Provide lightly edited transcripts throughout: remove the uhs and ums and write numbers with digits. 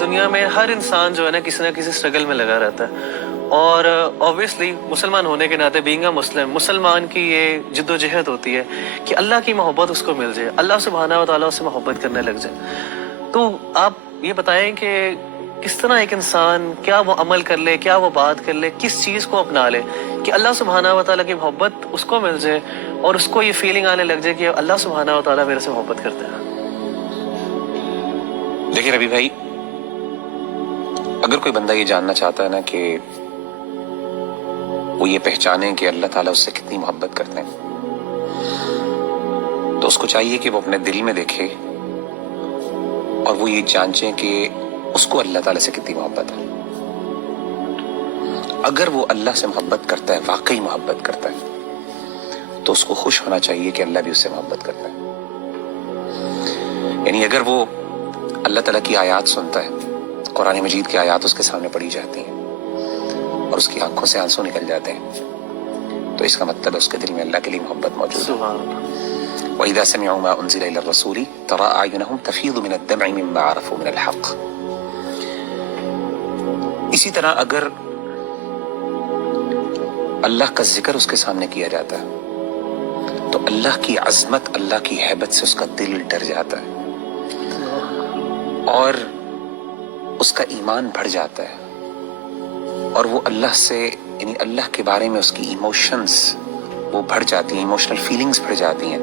دنیا میں ہر انسان جو ہے نا کسی نہ کسی اسٹرگل میں لگا رہتا ہے، اور اوبویسلی مسلمان ہونے کے ناطے بینگ اے مسلمان کی یہ جد و جہد ہوتی ہے کہ اللہ کی محبت اس کو مل جائے، اللہ سبحانہ و تعالیٰ اس سے محبت کرنے لگ جائے۔ تو آپ یہ بتائیں کہ کس طرح ایک انسان کیا وہ عمل کر لے، کیا وہ بات کر لے، کس چیز کو اپنا لے کہ اللہ سبحانہ و تعالیٰ کی محبت اس کو مل جائے اور اس کو یہ فیلنگ آنے لگ جائے کہ اللہ سبحانہ و تعالیٰ میرے سے محبت کرتے ہیں۔ دیکھیں ربی بھائی، اگر کوئی بندہ یہ جاننا چاہتا ہے نا کہ وہ یہ پہچانے کہ اللہ تعالیٰ اس سے کتنی محبت کرتے ہیں، تو اس کو چاہیے کہ وہ اپنے دل میں دیکھے اور وہ یہ جانچیں کہ اس کو اللہ تعالیٰ سے کتنی محبت ہے۔ اگر وہ اللہ سے محبت کرتا ہے، واقعی محبت کرتا ہے، تو اس کو خوش ہونا چاہیے کہ اللہ بھی اس سے محبت کرتا ہے۔ یعنی اگر وہ اللہ تعالیٰ کی آیات سنتا ہے، قرآن مجید کی آیات اس کے سامنے پڑھی جاتی ہیں اور اس کی آنکھوں سے آنسو نکل جاتے ہیں، تو اس کا مطلب اس کے دل میں اللہ کے لیے محبت موجود ہے۔ سبحان اللہ۔ وَإِذَا سَمِعُوا مَا أُنزِلَ إِلَى الرَّسُولِ تَرَىٰ أَعْيُنَهُمْ تَفِيضُ مِنَ الدَّمْعِ مِمَّا عَرَفُوا مِنَ الْحَقِّ۔ اسی طرح اگر اللہ کا ذکر اس کے سامنے کیا جاتا ہے تو اللہ کی عظمت، اللہ کی ہیبت سے اس کا دل ڈر جاتا ہے اور اس کا ایمان بڑھ جاتا ہے، اور وہ اللہ سے، یعنی اللہ کے بارے میں اس کی ایموشنز وہ بڑھ جاتی ہیں، ایموشنل فیلنگز بڑھ جاتی ہیں،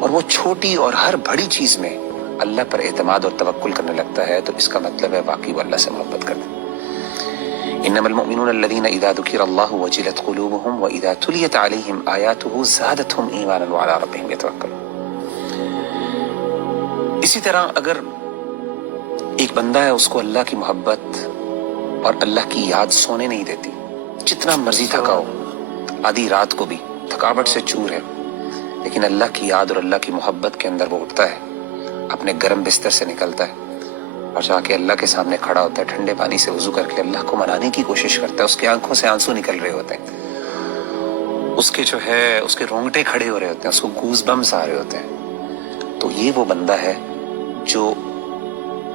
اور وہ چھوٹی اور ہر بڑی چیز میں اللہ پر اعتماد اور توکل کرنے لگتا ہے، تو اس کا مطلب ہے واقعی وہ اللہ سے محبت کرتا ہے۔ انما المؤمنون الذين اذا ذكر الله وجلت قلوبهم واذا تليت عليهم آياته زادتهم ایمانا وعلى ربهم يتوکلون۔ اسی طرح اگر ایک بندہ ہے، اس کو اللہ کی محبت اور اللہ کی یاد سونے نہیں دیتی، جتنا مرضی تھکا ہو، آدھی رات کو بھی تھکاوٹ سے چور ہے، لیکن اللہ کی یاد اور اللہ کی محبت کے اندر وہ اٹھتا ہے، اپنے گرم بستر سے نکلتا ہے اور جا کے اللہ کے سامنے کھڑا ہوتا ہے، ٹھنڈے پانی سے وضو کر کے اللہ کو منانے کی کوشش کرتا ہے، اس کی آنکھوں سے آنسو نکل رہے ہوتے ہیں، اس کے جو ہے اس کے رونگٹے کھڑے ہو رہے ہوتے ہیں، اس کو گوز بمز آ رہے ہوتے ہیں، تو یہ وہ بندہ ہے جو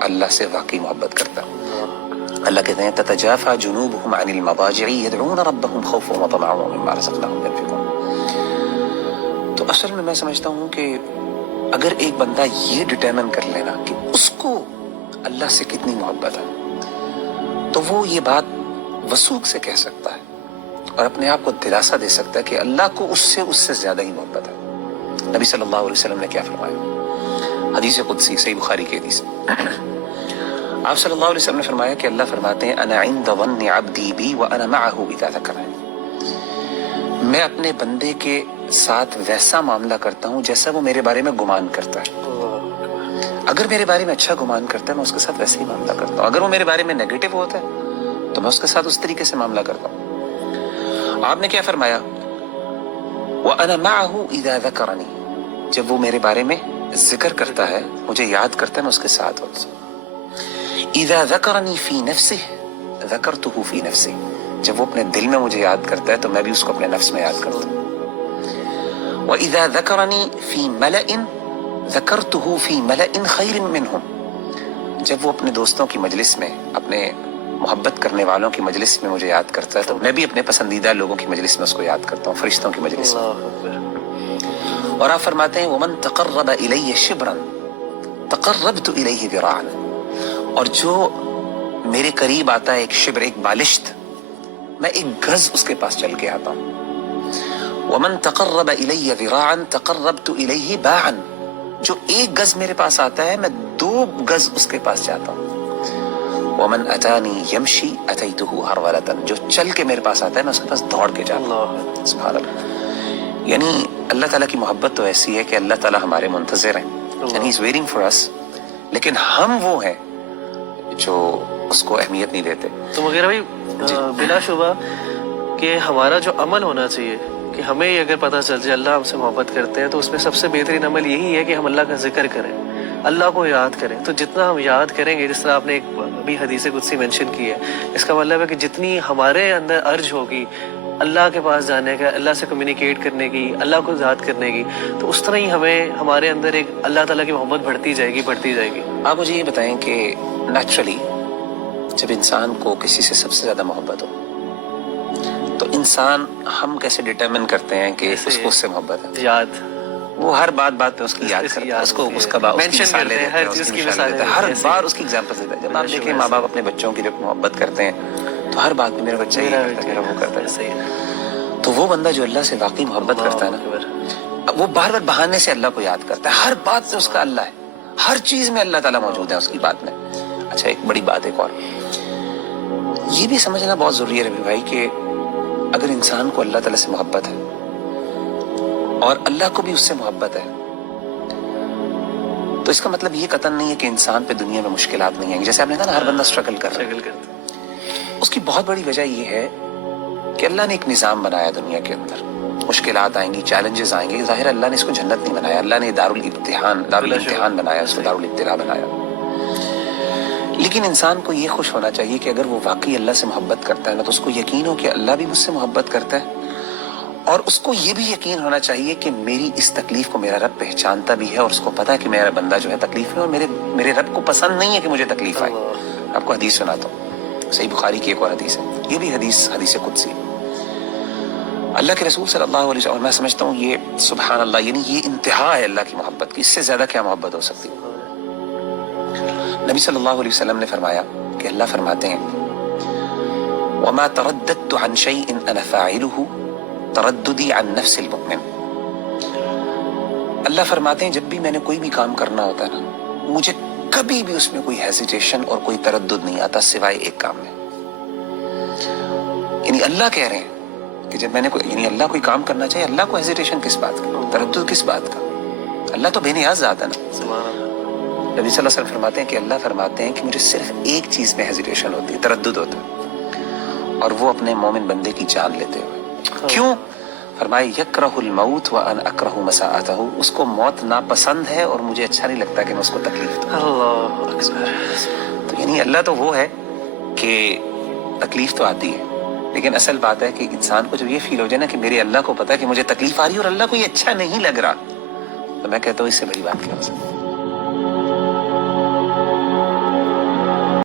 اللہ سے واقعی محبت کرتا ہے۔ اللہ کہتے ہیں تتجافى جنوبهم عن المضاجع يدعون ربهم خوفا وطمعا ومما رزقناهم ينفقون۔ تو اصل میں سمجھتا ہوں کہ اگر ایک بندہ یہ ڈٹرمن کر لینا کہ اس کو اللہ سے کتنی محبت ہے، تو وہ یہ بات وثوق سے کہہ سکتا ہے اور اپنے آپ کو دلاسا دے سکتا ہے کہ اللہ کو اس سے زیادہ ہی محبت ہے۔ نبی صلی اللہ علیہ وسلم نے کیا فرمایا؟ حدیث قدسی، صحیح بخاری کی حدیث، آپ صلی اللہ علیہ وسلم نے فرمایا کہ اللہ فرماتے ہیں انا عند ظن عبدی بی وانا معه اذا ذکرنی، میں اپنے بندے کے ساتھ ویسا معاملہ کرتا ہوں جیسا وہ میرے بارے میں گمان کرتا ہے۔ اگر میرے بارے میں اچھا گمان کرتا ہے میں اس کے ساتھ ویسے ہی معاملہ کرتا ہوں، اگر وہ میرے بارے میں نیگیٹو ہوتا ہے تو میں اس کے ساتھ اس طریقے سے معاملہ کرتا ہوں۔ آپ نے کیا فرمایا؟ وَأَنَا مَعَهُ إِذَا ذَكَرَنِي، جب وہ میرے بارے میں ذکر کرتا ہے، مجھے یاد کرتا ہے، میں اس کے ساتھ ہوتا ہوں۔ إِذَا ذَكَرَنِي فِي نَفْسِهِ ذَكَرْتُهُ فِي نَفْسِي، جب وہ اپنے دل میں مجھے یاد کرتا ہے تو میں بھی اس کو اپنے نفس میں یاد کرتا ہوں۔ وَإِذَا ذَكَرَنِي فِي مَلَئٍ ذَكَرْتُهُ فِي مَلَئٍ خَيْرٍ مِّنْهُمْ، جب وہ اپنے دوستوں کی مجلس میں، اپنے محبت کرنے والوں کی مجلس میں مجھے یاد کرتا ہے تو میں بھی اپنے پسندیدہ لوگوں کی مجلس میں اس کو یاد کرتا ہوں، فرشتوں کی مجلس میں۔ اللہ اکبر۔ اور آپ فرماتے ہیں وَمَن تَقَرَّبَ إِلَيَّ شِبْرًا تَقَرَّبْتُ إِلَيْهِ ذِرَاعًا، اور جو میرے قریب آتا ہے ایک شبر، ایک بالشت، میں ایک گز اس کے پاس چل کے آتا ہوں۔ وَمَن تَقَرَّبَ إِلَيَّ ذِرَاعًا تَقَرَّبْتُ إِلَيْهِ باعًا، جو ایک گز میرے پاس آتا ہے میں 2 گز اس کے پاس جاتا ہوں۔ وَمَنْ أَتَانِي يَمْشِي أَتَيْتُهُ هَرْوَلَةً، جو چل کے میرے پاس آتا ہے میں اس کے پاس دوڑ کے جاتا ہوں۔ سبحان اللہ۔ یعنی اللہ تعالیٰ کی محبت تو ایسی ہے کہ اللہ تعالیٰ ہمارے منتظر ہیں، and he is waiting for us، لیکن ہم وہ ہیں جو اس کو اہمیت نہیں دیتے۔ تو مغیرہ بھائی، بلا شبہ کہ ہمارا جو عمل ہونا چاہیے کہ ہمیں یہ اگر پتہ چل جائے اللہ ہم سے محبت کرتے ہیں تو اس میں سب سے بہترین عمل یہی ہے کہ ہم اللہ کا ذکر کریں، اللہ کو یاد کریں۔ تو جتنا ہم یاد کریں گے، جس طرح آپ نے ایک ابھی حدیث قدسی مینشن کی ہے، اس کا مطلب ہے کہ جتنی ہمارے اندر ارج ہوگی اللہ کے پاس جانے کا، اللہ سے کمیونیکیٹ کرنے کی، اللہ کو یاد کرنے کی، تو اس طرح ہی ہمیں ہمارے اندر ایک اللہ تعالیٰ کی محبت بڑھتی جائے گی۔ آپ مجھے یہ بتائیں کہ نیچرلی جب انسان کو کسی سے سب سے زیادہ محبت ہو تو انسان ہم کیسے ڈٹرمن کرتے ہیں کہ اس کو اس سے محبت ہے؟ یاد وہ ہر بات پہ اس کی یاد کرتا ہے، اس کو اس کا مینشن کرتے ہیں، ہر چیز کی مثالیں دیتے ہیں، ہر بار اس کی ایگزامپل دیتا ہے. جب آپ دیکھیں ماں باپ اپنے بچوں کی جب محبت کرتے ہیں تو ہر بات میں میرا بچہ یہ کرتا ہے، میرا وہ کرتا ہے. صحیح ہے. تو وہ بندہ جو اللہ سے واقعی محبت کرتا ہے نا، وہ بار بار بہانے سے اللہ کو یاد کرتا ہے. ہر بات سے اس کا اللہ ہے، ہر چیز میں اللہ تعالیٰ موجود ہے اس کی بات میں. اچھا ایک بڑی بات ایک اور یہ بھی سمجھنا بہت ضروری ہے ربی بھائی کہ اگر انسان کو اللہ تعالیٰ سے محبت ہے اور اللہ کو بھی اس سے محبت ہے تو اس کا مطلب یہ قطعاً نہیں ہے کہ انسان پہ دنیا میں مشکلات نہیں آئیں گی. جیسے آپ نے کہا نا ہر بندہ اسٹرگل کر رہا ہے، اس کی بہت بڑی وجہ یہ ہے کہ اللہ نے ایک نظام بنایا دنیا کے اندر. مشکلات آئیں گی، چیلنجز آئیں گے، ظاہر اللہ نے اس کو جنت نہیں بنایا، اللہ نے دارالامتحان بنایا، اس کو دارالابتلاء بنایا. لیکن انسان کو یہ خوش ہونا چاہیے کہ اگر وہ واقعی اللہ سے محبت کرتا ہے نا تو اس کو یقین ہو کہ اللہ بھی مجھ سے محبت کرتا ہے، اور اس کو یہ بھی یقین ہونا چاہیے کہ میری اس تکلیف کو میرا رب پہچانتا بھی ہے اور اس کو پتا ہے کہ میرا بندہ جو ہے تکلیف میں، اور میرے رب کو پسند نہیں ہے کہ مجھے تکلیف آئے. آپ کو حدیث سناتا ہوں، صحیح بخاری کی ایک اور حدیث ہے، یہ بھی حدیث قدسی. اللہ کے رسول صلی اللہ علیہ وسلم، میں سمجھتا ہوں یہ سبحان اللہ، یعنی یہ انتہا ہے اللہ کی محبت کی، اس سے زیادہ کیا محبت ہو سکتی ہے. نبی صلی اللہ علیہ وسلم نے فرمایا کہ اللہ فرماتے ہیں وَمَا تَرَدَّدْتُ عَنْ شَيْءٍ أَنَا فَاعِلُهُ تَرَدُّدِي عَنْ نَفْسِ الْمُؤْمِنِ. اللہ فرماتے ہیں جب بھی میں نے کوئی بھی کام کرنا ہوتا ہے نا، مجھے کبھی بھی اس میں کوئی ہیزیٹیشن اور کوئی تردد نہیں آتا سوائے ایک کام میں. یعنی اللہ کہہ رہے ہیں کہ جب میں نے یعنی اللہ کوئی کام کرنا چاہیے، اللہ کو ہیزیٹیشن کس بات کا، تردد کس بات کا؟ اللہ تو بے نیاز ذات ہے نا. نبی صلی اللہ علیہ وسلم فرماتے ہیں کہ اللہ فرماتے ہیں کہ مجھے صرف ایک چیز میں ہیزیٹیشن ہوتی ہے، تردد ہوتا ہے، اور وہ اپنے مومن بندے کی جان لیتے ہوئے. کیوں؟ فرمائے یکرہ الموت وانا اکرہ مساءتہ، اس کو موت ناپسند ہے اور مجھے اچھا نہیں لگتا کہ میں اس کو تکلیف دوں. اللہ اکبر. تو یعنی اللہ تو وہ ہے کہ تکلیف تو آتی ہے، لیکن اصل بات ہے کہ انسان کو جب یہ فیل ہو جائے نا کہ میرے اللہ کو پتا ہے کہ مجھے تکلیف آ رہی ہے اور اللہ کو یہ اچھا نہیں لگ رہا، تو میں کہتا ہوں اس سے بڑی بات کیا ہو سکتی ہے.